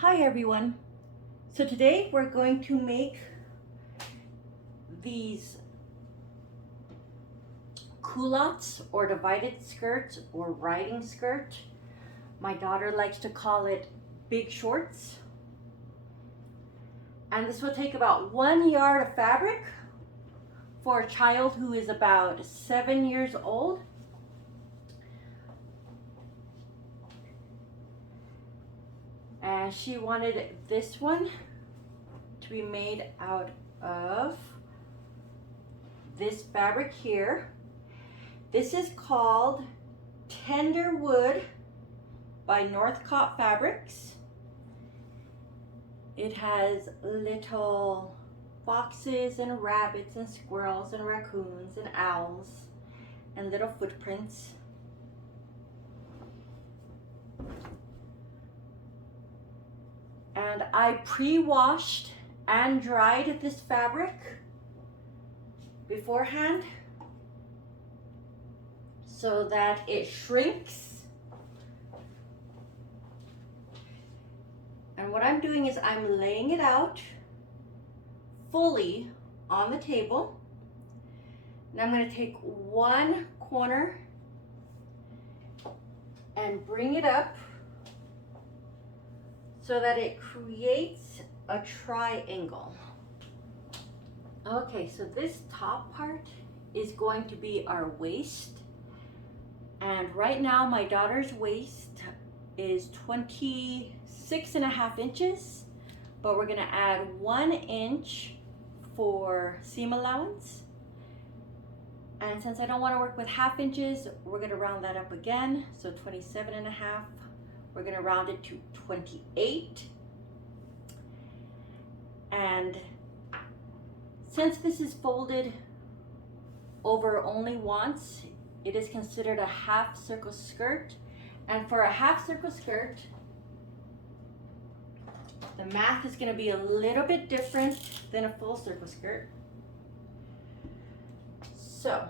Hi everyone. So today we're going to make these culottes or divided skirts or riding skirt. My daughter likes to call it big shorts. And this will take about 1 yard of fabric for a child who is about 7 years old. And she wanted this one to be made out of this fabric here. This is called Tender Wood by Northcott Fabrics. It has little foxes and rabbits and squirrels and raccoons and owls and little footprints. And I pre-washed and dried this fabric beforehand so that it shrinks. And what I'm doing is I'm laying it out fully on the table. And I'm going to take one corner and bring it up so that it creates a triangle. Okay, so this top part is going to be our waist. And right now my daughter's waist is 26.5 inches, but we're gonna add 1 inch for seam allowance. And since I don't wanna work with half inches, we're gonna round that up again. So 27.5, we're gonna round it to 28. And since this is folded over only once, it is considered a half circle skirt. And for a half circle skirt, the math is going to be a little bit different than a full circle skirt. So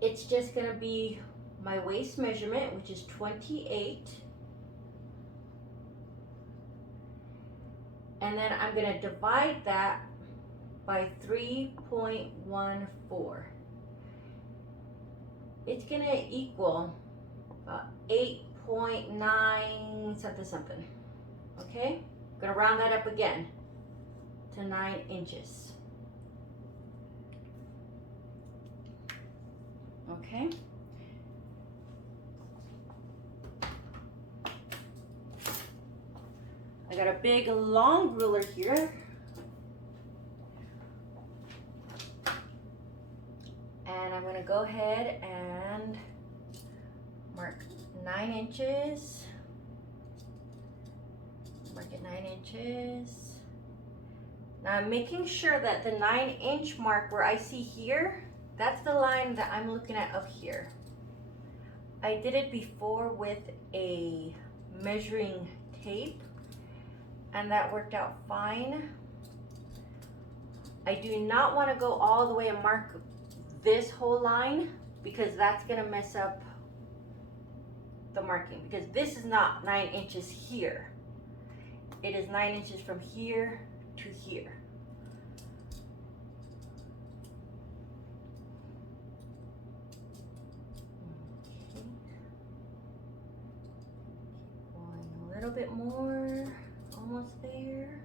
it's just going to be my waist measurement, which is 28. And then I'm going to divide that by 3.14. It's going to equal 8.9 something. Okay, I'm going to round that up again to 9 inches. Okay. I got a big long ruler here. And I'm going to go ahead and mark 9 inches. Mark it 9 inches. Now I'm making sure that the 9-inch mark where I see here, that's the line that I'm looking at up here. I did it before with a measuring tape, and that worked out fine. I do not want to go all the way and mark this whole line because that's going to mess up the marking, because this is not 9 inches here. It is 9 inches from here to here. Okay. Going a little bit more, almost there.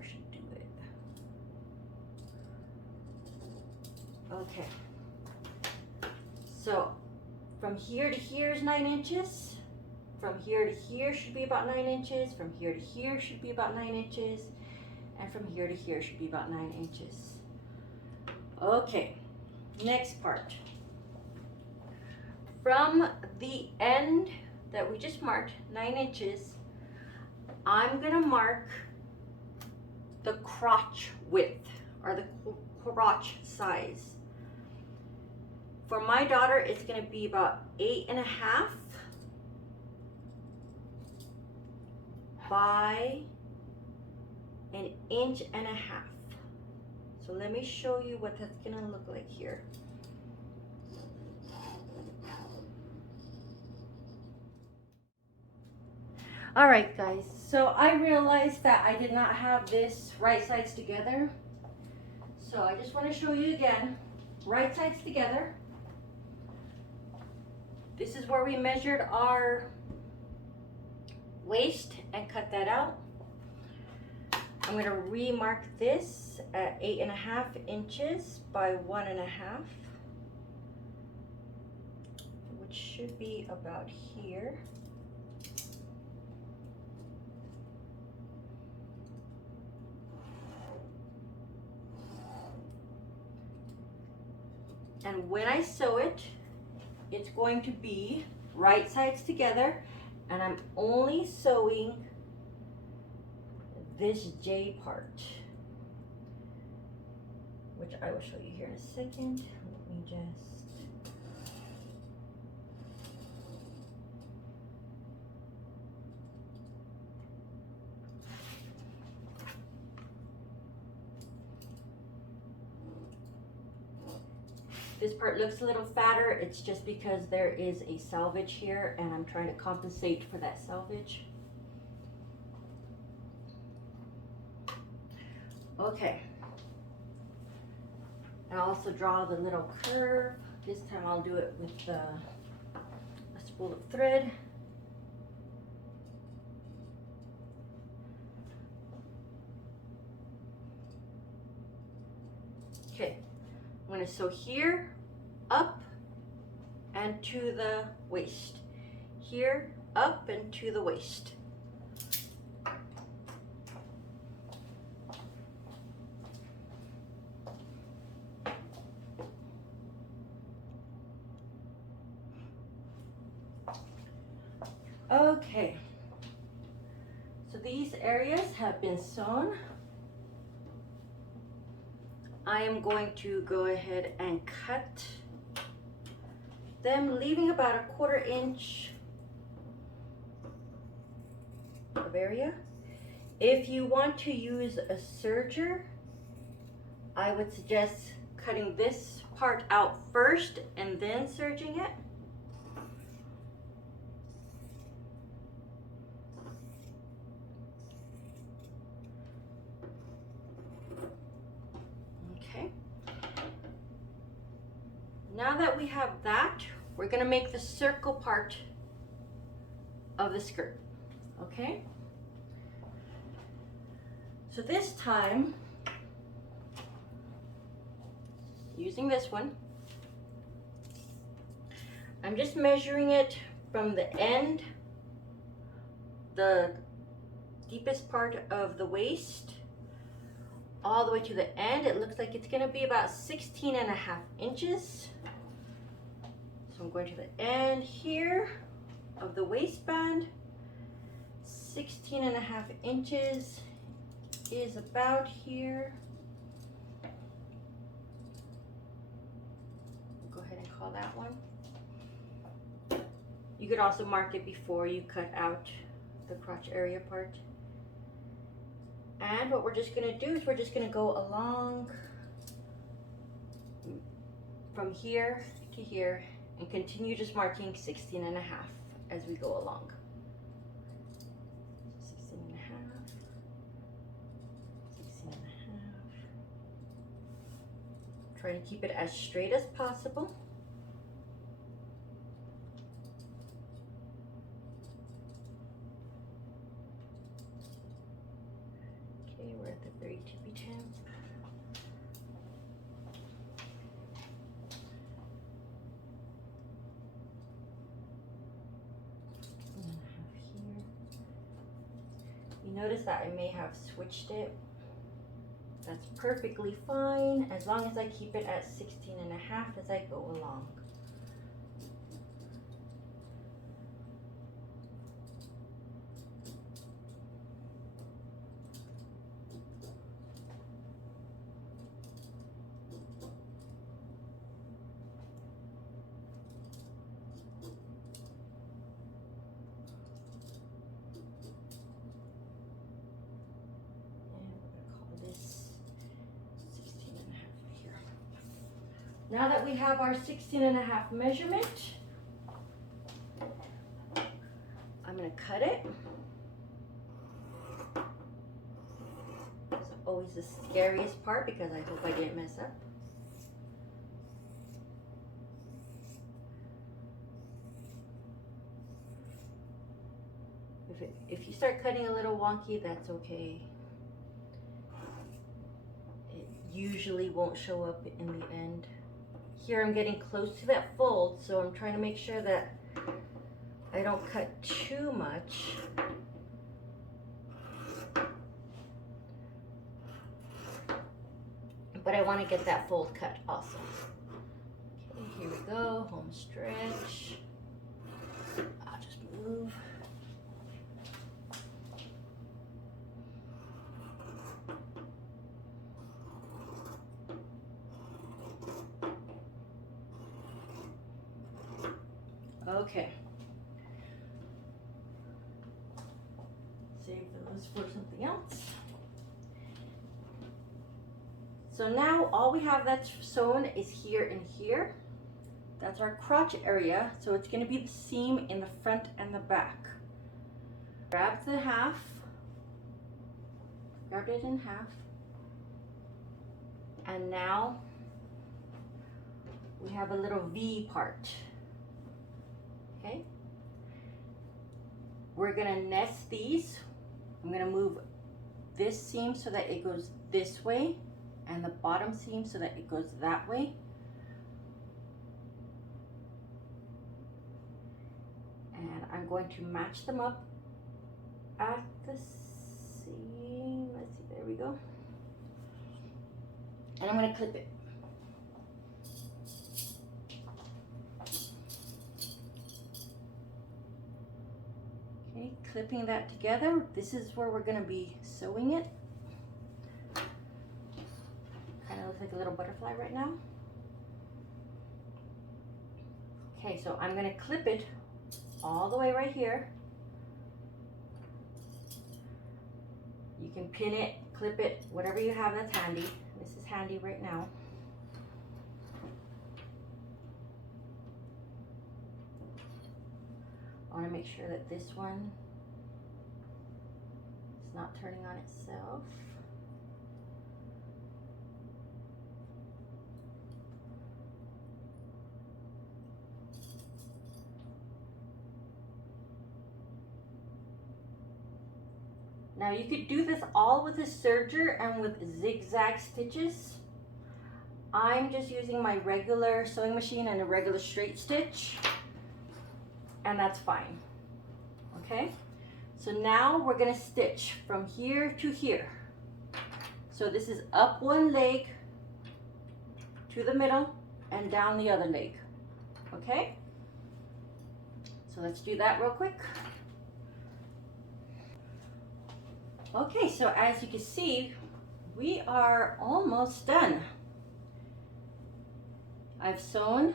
Should do it. Okay. So from here to here is 9 inches. From here to here should be about 9 inches. From here to here should be about 9 inches. And from here to here should be about 9 inches. Okay, next part. From the end that we just marked, 9 inches, I'm gonna mark the crotch width or the crotch size. For my daughter, it's going to be about 8.5 by 1.5 inches. So let me show you what that's gonna look like here. All right, guys, so I realized that I did not have this right sides together. So I just want to show you again, right sides together. This is where we measured our waist and cut that out. I'm going to remark this at 8.5 inches by 1.5, which should be about here. And when I sew it, it's going to be right sides together, and I'm only sewing this J part, which I will show you here in a second. Let me just, this part looks a little fatter. It's just because there is a selvage here and I'm trying to compensate for that selvage. Okay. And I'll also draw the little curve. This time I'll do it with a spool of thread. Okay. I'm going to sew here, up, and to the waist. Here, up, and to the waist. Okay. So these areas have been sewn. I am going to go ahead and cut them, leaving about a 1/4 inch of area. If you want to use a serger, I would suggest cutting this part out first and then serging it. Now that we have that, we're gonna make the circle part of the skirt, okay? So this time, using this one, I'm just measuring it from the end, the deepest part of the waist, all the way to the end. It looks like it's gonna be about 16.5 inches. So I'm going to the end here of the waistband. 16.5 inches is about here. Go ahead and call that one. You could also mark it before you cut out the crotch area part. And what we're just gonna do is we're just gonna go along from here to here and continue just marking 16.5 as we go along. 16.5, 16.5. Try to keep it as straight as possible. Okay, we're at the very tippy tip. Notice that I may have switched it. That's perfectly fine as long as I keep it at 16.5 as I go along. Now that we have our 16.5 measurement, I'm gonna cut it. It's always the scariest part because I hope I didn't mess up. If you start cutting a little wonky, that's okay. It usually won't show up in the end. Here I'm getting close to that fold, so I'm trying to make sure that I don't cut too much. But I want to get that fold cut also. Okay, here we go, home stretch. I'll just move. Okay. Save those for something else. So now all we have that's sewn is here and here. That's our crotch area. So it's going to be the seam in the front and the back. Grab the half. Grab it in half. And now we have a little V part. Okay. We're gonna nest these. I'm gonna move this seam so that it goes this way and the bottom seam so that it goes that way. And I'm going to match them up at the seam. Let's see, there we go. And I'm gonna clip it. Okay, clipping that together. This is where we're going to be sewing it. Kind of looks like a little butterfly right now. Okay, so I'm going to clip it all the way right here. You can pin it, clip it, whatever you have that's handy. This is handy right now. I want to make sure that this one is not turning on itself. Now you could do this all with a serger and with zigzag stitches. I'm just using my regular sewing machine and a regular straight stitch. And that's fine. Okay, so now we're gonna stitch from here to here. So this is up one leg to the middle and down the other leg. Okay, so let's do that real quick. Okay, so as you can see, we are almost done. I've sewn.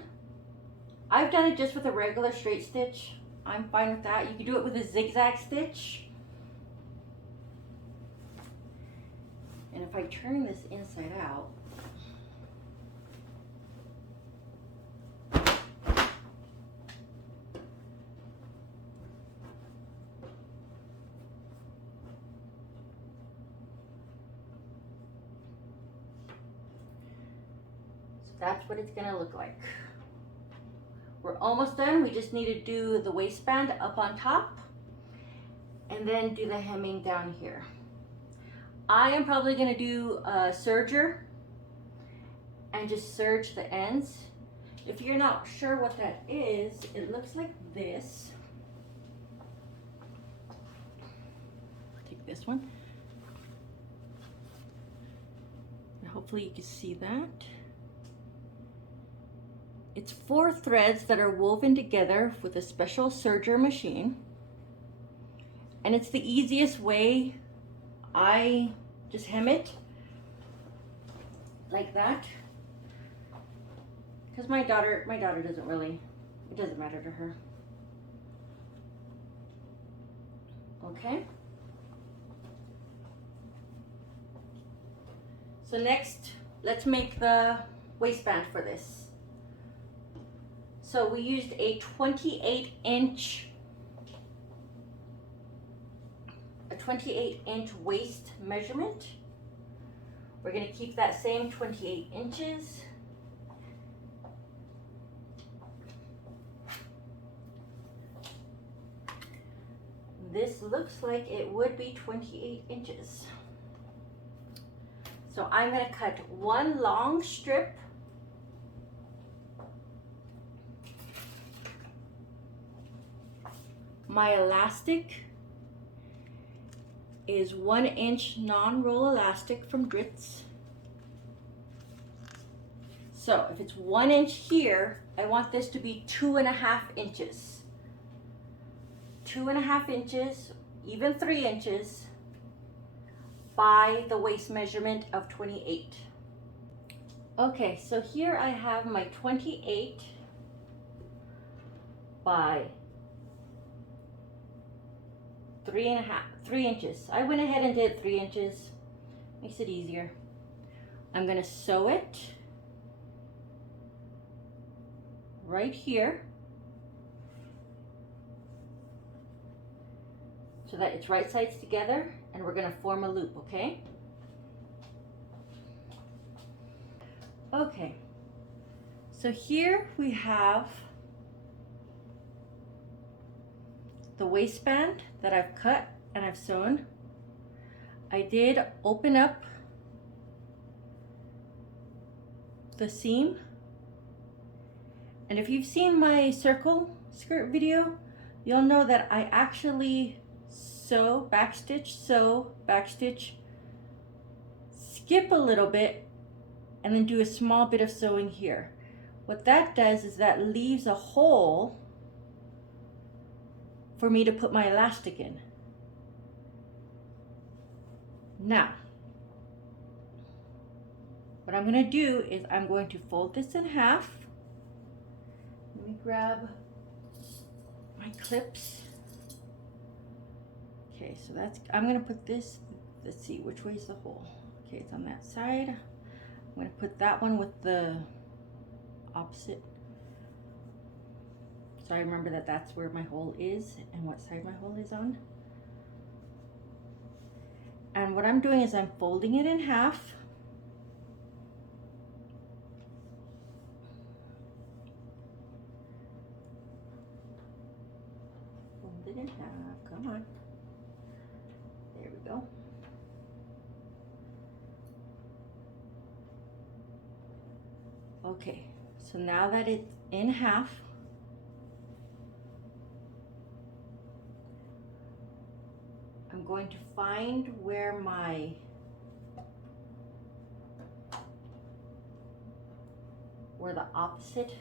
I've done it just with a regular straight stitch. I'm fine with that. You can do it with a zigzag stitch. And if I turn this inside out, so that's what it's gonna look like. We're almost done. We just need to do the waistband up on top and then do the hemming down here. I am probably gonna do a serger and just serge the ends. If you're not sure what that is, it looks like this. Take this one. And hopefully you can see that. It's 4 threads that are woven together with a special serger machine. And it's the easiest way. I just hem it like that. Because my daughter doesn't really, it doesn't matter to her. Okay. So next, let's make the waistband for this. So we used a 28-inch waist measurement. We're going to keep that same 28 inches. This looks like it would be 28 inches. So I'm going to cut one long strip. My elastic is 1-inch non-roll elastic from Dritz. So if it's 1 inch here, I want this to be 2.5 inches. 2.5 inches, even 3 inches, by the waist measurement of 28. Okay, so here I have my 28 by 3 inches. I went ahead and did 3 inches. Makes it easier. I'm gonna sew it right here so that it's right sides together, and we're gonna form a loop, okay? Okay, so here we have the waistband that I've cut and I've sewn. I did open up the seam, and if you've seen my circle skirt video, you'll know that I actually sew, backstitch, skip a little bit, and then do a small bit of sewing here. What that does is that leaves a hole for me to put my elastic in. Now, what I'm going to do is I'm going to fold this in half. Let me grab my clips. Okay, so that's, I'm going to put this, let's see, which way is the hole? Okay, it's on that side. I'm going to put that one with the opposite. So I remember that that's where my hole is and what side my hole is on. And what I'm doing is I'm folding it in half. Fold it in half, come on. There we go. Okay, so now that it's in half, I'm going to find where the opposite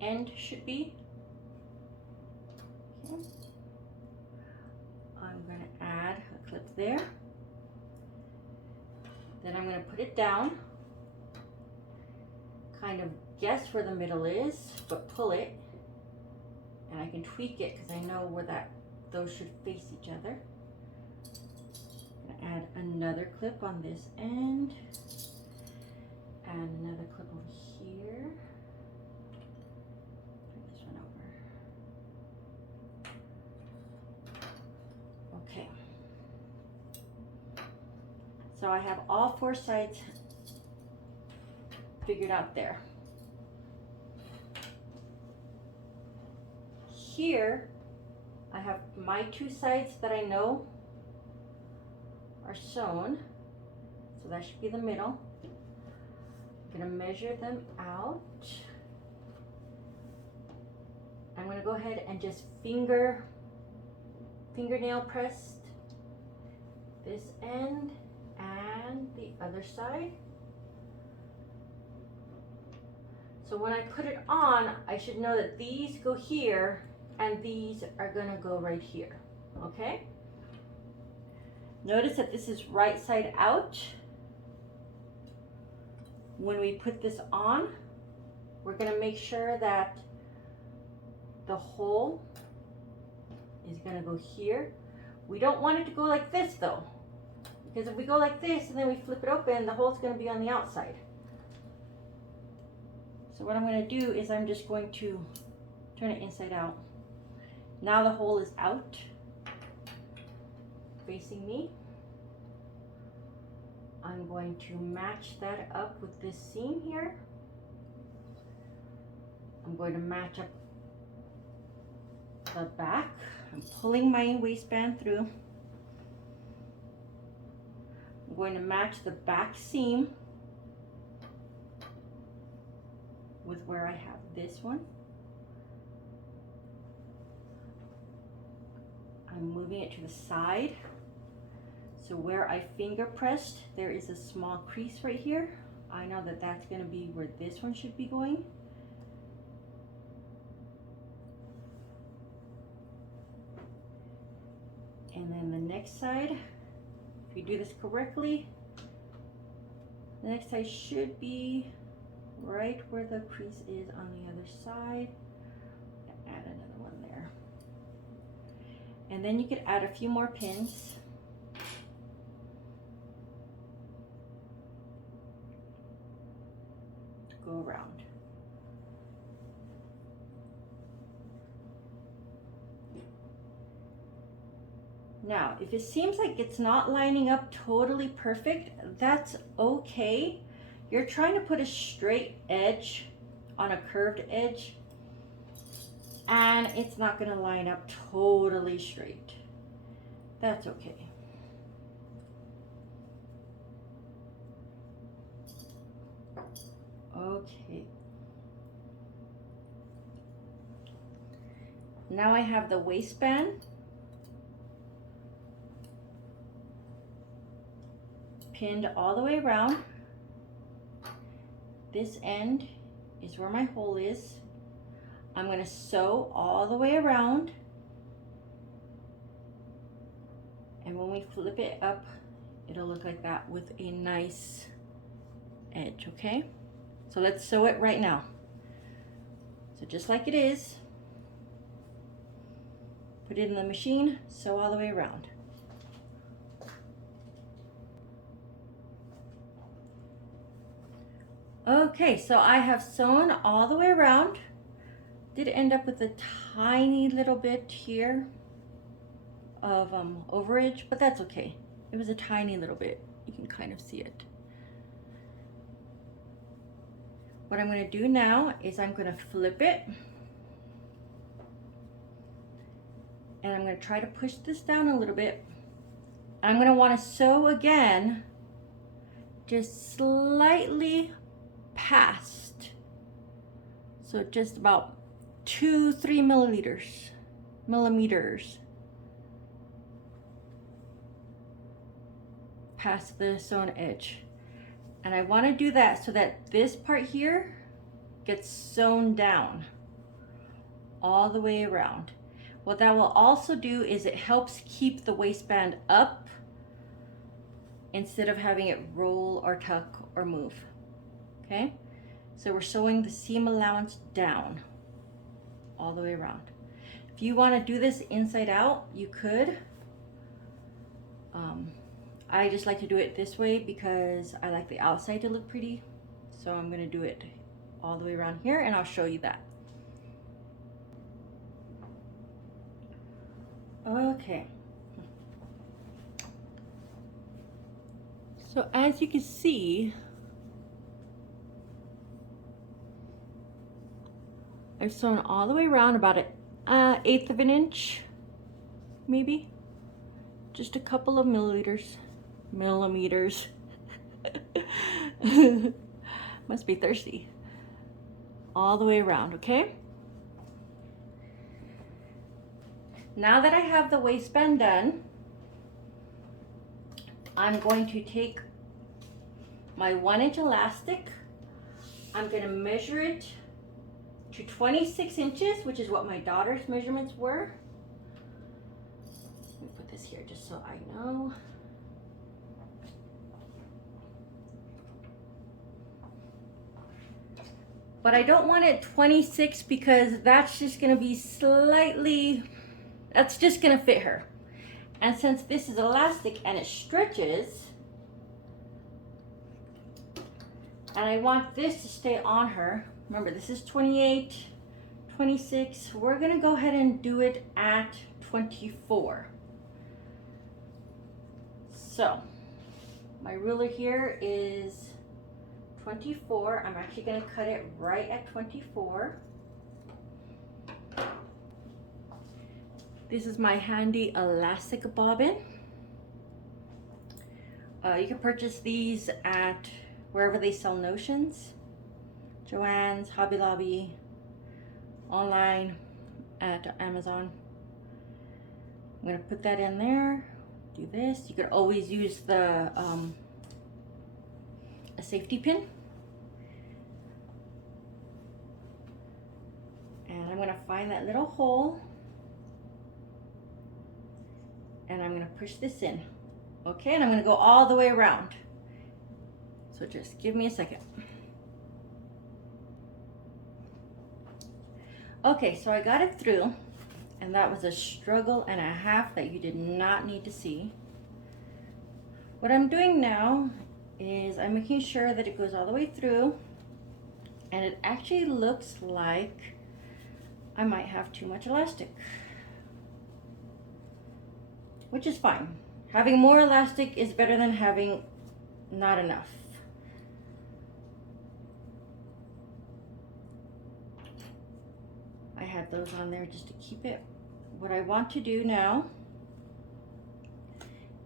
end should be. Okay. I'm going to add a clip there. Then I'm going to put it down. Kind of guess where the middle is, but pull it. And I can tweak it because I know where those should face each other. Add another clip on this end, and another clip over here. Put this one over. Okay. So I have all 4 sides figured out there. Here, I have my 2 sides that I know are sewn, so that should be the middle. I'm going to measure them out. I'm going to go ahead and just fingernail press this end and the other side. So when I put it on, I should know that these go here and these are going to go right here, okay? Notice that this is right side out. When we put this on, we're going to make sure that the hole is going to go here. We don't want it to go like this though, because if we go like this and then we flip it open, the hole's going to be on the outside. So what I'm going to do is I'm just going to turn it inside out. Now the hole is out, facing me. I'm going to match that up with this seam here. I'm going to match up the back. I'm pulling my waistband through. I'm going to match the back seam with where I have this one. I'm moving it to the side. So where I finger pressed, there is a small crease right here. I know that that's going to be where this one should be going. And then the next side, if you do this correctly, the next side should be right where the crease is on the other side. Add another one there. And then you could add a few more pins. Go around. Now, if it seems like it's not lining up totally perfect, that's okay. You're trying to put a straight edge on a curved edge, and it's not going to line up totally straight. That's okay. Okay. Now I have the waistband pinned all the way around. This end is where my hole is. I'm going to sew all the way around, and when we flip it up, it'll look like that with a nice edge, okay? So let's sew it right now. So just like it is, put it in the machine, sew all the way around. Okay, so I have sewn all the way around. Did end up with a tiny little bit here of overage, but that's okay. It was a tiny little bit. You can kind of see it. What I'm going to do now is I'm going to flip it, and I'm going to try to push this down a little bit. I'm going to want to sew again, just slightly past, so just about 2-3 millimeters past the sewn edge. And I want to do that so that this part here gets sewn down all the way around. What that will also do is it helps keep the waistband up instead of having it roll or tuck or move. Okay, so we're sewing the seam allowance down all the way around. If you want to do this inside out, you could. I just like to do it this way because I like the outside to look pretty. So I'm going to do it all the way around here, and I'll show you that. Okay. So as you can see, I've sewn all the way around about an 1/8 of an inch, maybe. Just a couple of millimeters. Must be thirsty. All the way around, okay? Now that I have the waistband done, I'm going to take my 1-inch elastic. I'm going to measure it to 26 inches, which is what my daughter's measurements were. Let me put this here just so I know. But I don't want it 26 because that's just going to be slightly, that's just going to fit her. And since this is elastic and it stretches, And I want this to stay on her. Remember, this is 28, 26. We're gonna go ahead and do it at 24. So my ruler here is 24. I'm actually gonna cut it right at 24. This is my handy elastic bobbin. You can purchase these at wherever they sell notions. Joann's, Hobby Lobby, online, at Amazon. I'm gonna put that in there, do this. You could always use the a safety pin. And I'm gonna find that little hole and I'm gonna push this in. Okay, and I'm gonna go all the way around. So just give me a second. Okay, so I got it through, and that was a struggle and a half that you did not need to see. What I'm doing now is I'm making sure that it goes all the way through, and it actually looks like I might have too much elastic, which is fine. Having more elastic is better than having not enough. I had those on there just to keep it. What I want to do now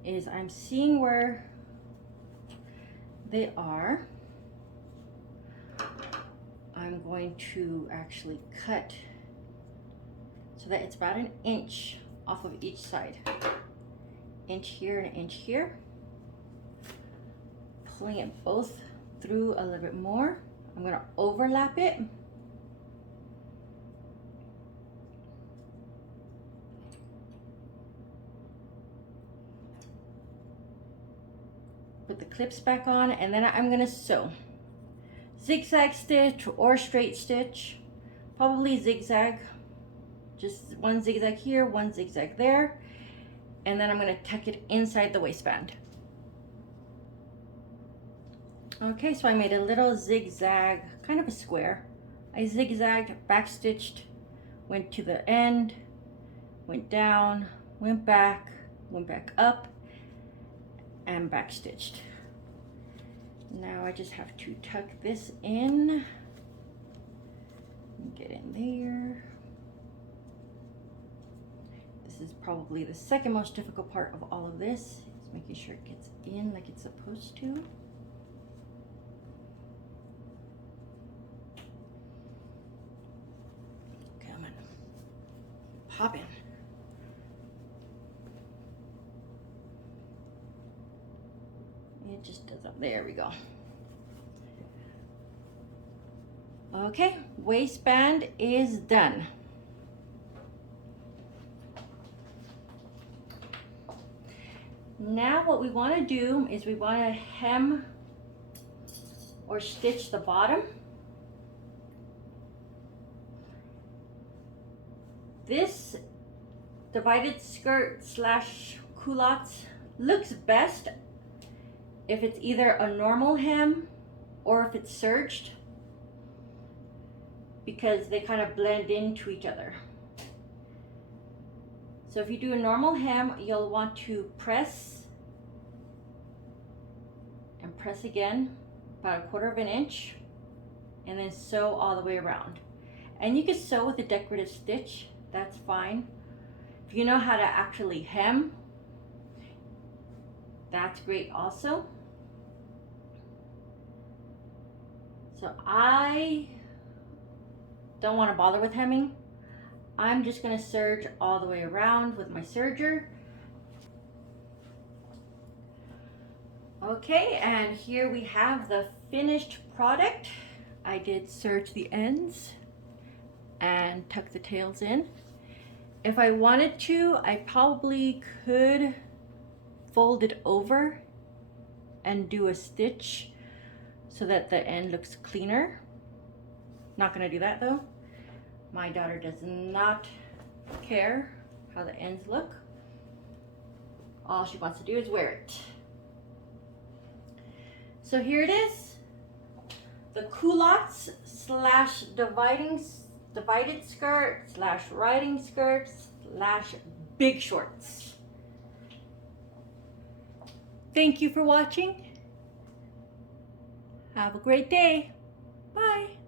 is I'm seeing where they are. I'm going to actually cut so that it's about 1 inch off of each side. Inch here and 1 inch here. Pulling it both through a little bit more. I'm going to overlap it. Put the clips back on, and then I'm going to sew. Zigzag stitch or straight stitch. Probably zigzag. Just one zigzag here, one zigzag there. And then I'm going to tuck it inside the waistband. Okay, so I made a little zigzag, kind of a square. I zigzagged, back stitched, went to the end, went down, went back up, and back stitched. Now I just have to tuck this in, get in there. This is probably the second most difficult part of all of this, is making sure it gets in like it's supposed to. Come on, pop in. It just doesn't, there we go. Okay, waistband is done. Now what we want to do is we want to hem or stitch the bottom. This divided skirt slash culottes looks best if it's either a normal hem or if it's serged, because they kind of blend into each other. So if you do a normal hem, you'll want to press and press again, about 1/4 inch, and then sew all the way around. And you can sew with a decorative stitch, that's fine. If you know how to actually hem, that's great also. So I don't want to bother with hemming. I'm just going to serge all the way around with my serger. Okay, and here we have the finished product. I did serge the ends and tuck the tails in. If I wanted to, I probably could fold it over and do a stitch so that the end looks cleaner. Not going to do that though. My daughter does not care how the ends look. All she wants to do is wear it. So here it is. the culottes slash divided skirt slash riding skirts slash big shorts. Thank you for watching. Have a great day. Bye.